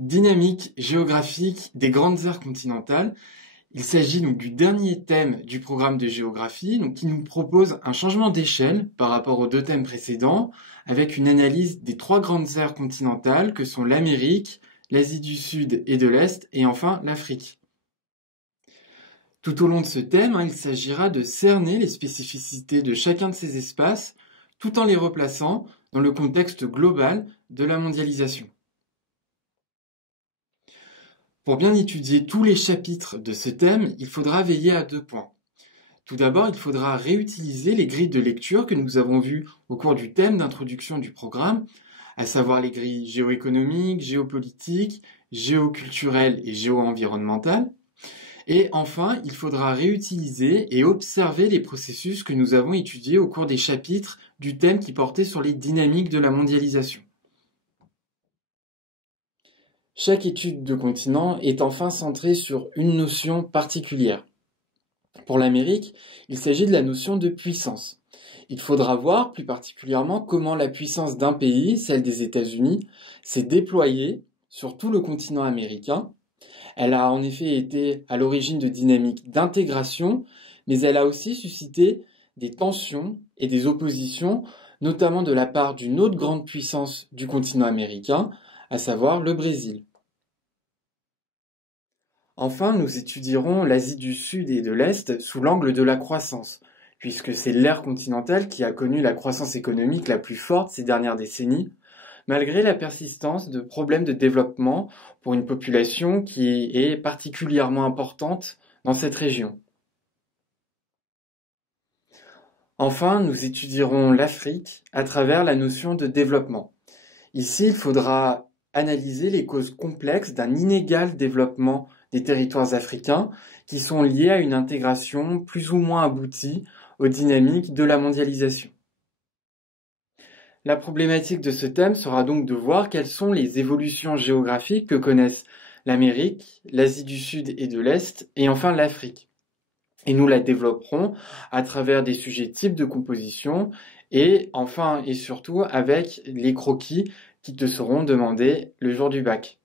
Dynamique géographique des grandes aires continentales. Il s'agit donc du dernier thème du programme de géographie, donc qui nous propose un changement d'échelle par rapport aux deux thèmes précédents, avec une analyse des trois grandes aires continentales que sont l'Amérique, l'Asie du Sud et de l'Est, et enfin l'Afrique. Tout au long de ce thème, il s'agira de cerner les spécificités de chacun de ces espaces, tout en les replaçant dans le contexte global de la mondialisation. Pour bien étudier tous les chapitres de ce thème, il faudra veiller à deux points. Tout d'abord, il faudra réutiliser les grilles de lecture que nous avons vues au cours du thème d'introduction du programme, à savoir les grilles géoéconomiques, géopolitiques, géoculturelles et géo-environnementales. Et enfin, il faudra réutiliser et observer les processus que nous avons étudiés au cours des chapitres du thème qui portait sur les dynamiques de la mondialisation. Chaque étude de continent est enfin centrée sur une notion particulière. Pour l'Amérique, il s'agit de la notion de puissance. Il faudra voir plus particulièrement comment la puissance d'un pays, celle des États-Unis, s'est déployée sur tout le continent américain. Elle a en effet été à l'origine de dynamiques d'intégration, mais elle a aussi suscité des tensions et des oppositions, notamment de la part d'une autre grande puissance du continent américain, à savoir le Brésil. Enfin, nous étudierons l'Asie du Sud et de l'Est sous l'angle de la croissance, puisque c'est l'ère continentale qui a connu la croissance économique la plus forte ces dernières décennies, malgré la persistance de problèmes de développement pour une population qui est particulièrement importante dans cette région. Enfin, nous étudierons l'Afrique à travers la notion de développement. Ici, il faudra analyser les causes complexes d'un inégal développement des territoires africains qui sont liés à une intégration plus ou moins aboutie aux dynamiques de la mondialisation. La problématique de ce thème sera donc de voir quelles sont les évolutions géographiques que connaissent l'Amérique, l'Asie du Sud et de l'Est, et enfin l'Afrique. Et nous la développerons à travers des sujets types de composition et enfin et surtout avec les croquis qui te seront demandés le jour du bac.